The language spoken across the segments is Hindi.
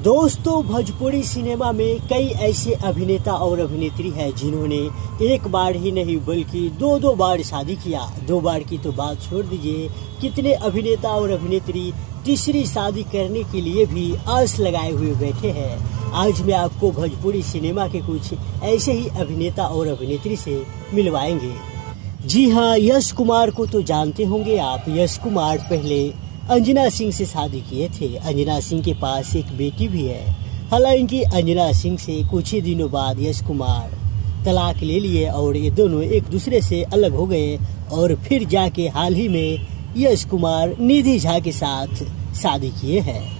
दोस्तों, भोजपुरी सिनेमा में कई ऐसे अभिनेता और अभिनेत्री हैं जिन्होंने एक बार ही नहीं बल्कि दो दो बार शादी किया। दो बार की तो बात छोड़ दीजिए, कितने अभिनेता और अभिनेत्री तीसरी शादी करने के लिए भी आस लगाए हुए बैठे हैं। आज मैं आपको भोजपुरी सिनेमा के कुछ ऐसे ही अभिनेता और अभिनेत्री से मिलवाएंगे। जी हाँ, यश कुमार को तो जानते होंगे आप। यश कुमार पहले अंजना सिंह से शादी किए थे। अंजना सिंह के पास एक बेटी भी है। हालांकि अंजना सिंह से कुछ ही दिनों बाद यश कुमार तलाक ले लिए और ये दोनों एक दूसरे से अलग हो गए और फिर जाके हाल ही में यश कुमार निधि झा के साथ शादी किए हैं।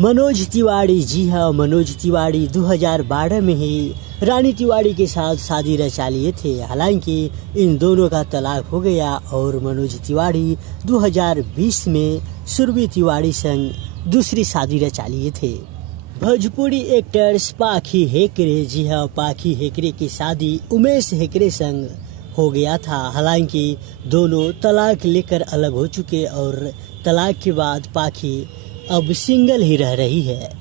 मनोज तिवारी, जी हाँ, मनोज तिवारी 2012 में ही रानी तिवारी के साथ शादी रचा लिए थे। हालांकि इन दोनों का तलाक हो गया और मनोज तिवारी 2020 में सुरभि तिवारी संग दूसरी शादी रचा लिए थे। भोजपुरी एक्टर्स पाखी हेकरे, जी हाँ, पाखी हेकरे की शादी उमेश हेकरे संग हो गया था। हालांकि दोनों तलाक लेकर अलग हो चुके और तलाक के बाद पाखी अब सिंगल ही रह रही है।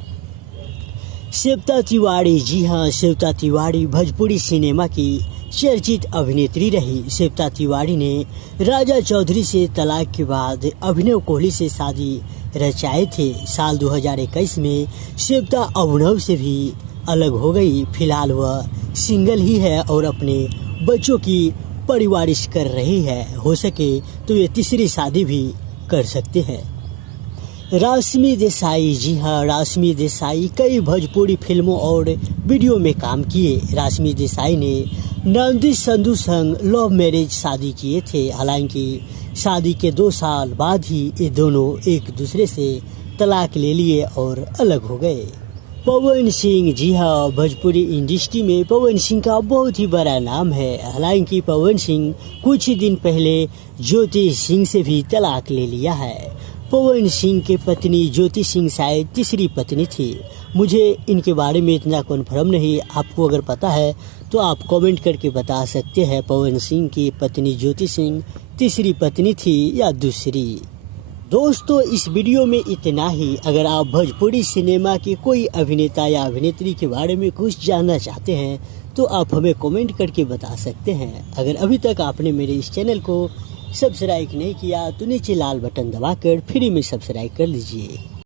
श्वेता तिवारी, जी हाँ, श्वेता तिवारी भोजपुरी सिनेमा की चर्चित अभिनेत्री रही। श्वेता तिवारी ने राजा चौधरी से तलाक के बाद अभिनव कोहली से शादी रचाए थे। साल 2021 में श्वेता अभिनव से भी अलग हो गई। फिलहाल वह सिंगल ही है और अपने बच्चों की परवरिश कर रही है। हो सके तो ये तीसरी शादी भी कर सकते हैं। राशमी देसाई, जी हाँ, राशमी देसाई कई भोजपुरी फिल्मों और वीडियो में काम किए। राशमी देसाई ने नंदी संधू संग लव मैरिज शादी किए थे। हालांकि शादी के 2 साल बाद ही ये दोनों एक दूसरे से तलाक ले लिए और अलग हो गए। पवन सिंह, जी हाँ, भोजपुरी इंडस्ट्री में पवन सिंह का बहुत ही बड़ा नाम है। हालांकि पवन सिंह कुछ ही दिन पहले ज्योति सिंह से भी तलाक ले लिया है। पवन सिंह के पत्नी ज्योति सिंह शायद तीसरी पत्नी थी। मुझे इनके बारे में इतना कन्फर्म नहीं। आपको अगर पता है तो आप कमेंट करके बता सकते हैं, पवन सिंह की पत्नी ज्योति सिंह तीसरी पत्नी थी या दूसरी। दोस्तों, इस वीडियो में इतना ही। अगर आप भोजपुरी सिनेमा के कोई अभिनेता या अभिनेत्री के बारे में कुछ जानना चाहते हैं तो आप हमें कमेंट करके बता सकते हैं। अगर अभी तक आपने मेरे इस चैनल को सब्सक्राइब नहीं किया तो नीचे लाल बटन दबाकर फ्री में सब्सक्राइब कर लीजिए।